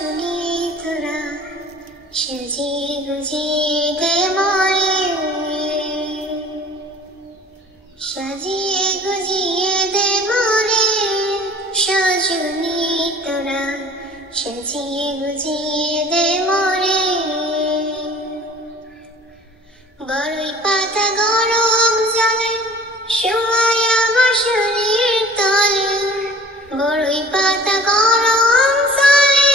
সাজনি তোরা সাজিয়ে গুজিয়ে দে মরে সাজিয়ে গুজিয়ে দে মরে সাজনি তোরা সাজিয়ে গুজিয়ে দে মরে বড়ই পাতা গরম জলে শোয়ায় আমার শরীর তলে বড়ই পাতা গরম জলে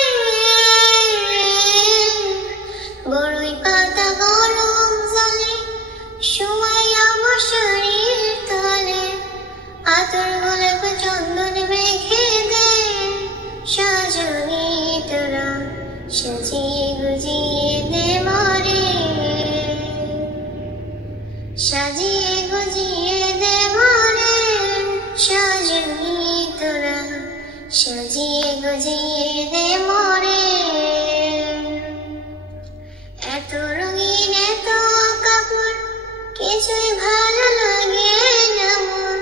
বড়ই পাতা গরম জলে শোয়ায় আমার শরীর তলে আতর গোলাপ চন্দন মেখে দে সাজনি তোরা সাজিয়ে গুজিয়ে দে মরে সাজিয়ে গুজিয়ে দে মরে সাজনি তোরা সাজিয়ে গুজিয়ে দে মরে এত রঙিন এত কাপড় কিছুই ভালো লাগে না মোর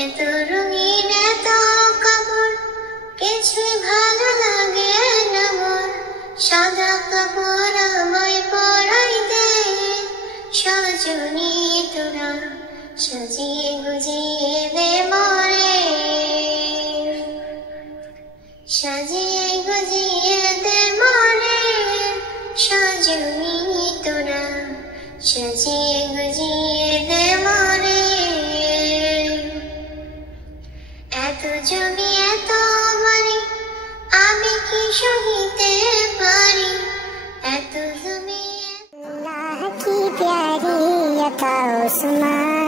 এত রঙিন এত কাপড় কিছুই ভালো লাগে না মোর সাদা কাপড় আমায় পরাই দে সাজনি তোরা সাজিয়ে গুজিয়ে দে মরে সাজিয়ে গুজিয়ে দে মরে সাজনি তোরা সাজিয়ে গুজিয়ে দে মরে এত জমি এত বাড়ি আমি কি সহিতে পারি এত জমি अल्लाह की प्यारी अता उस्मान।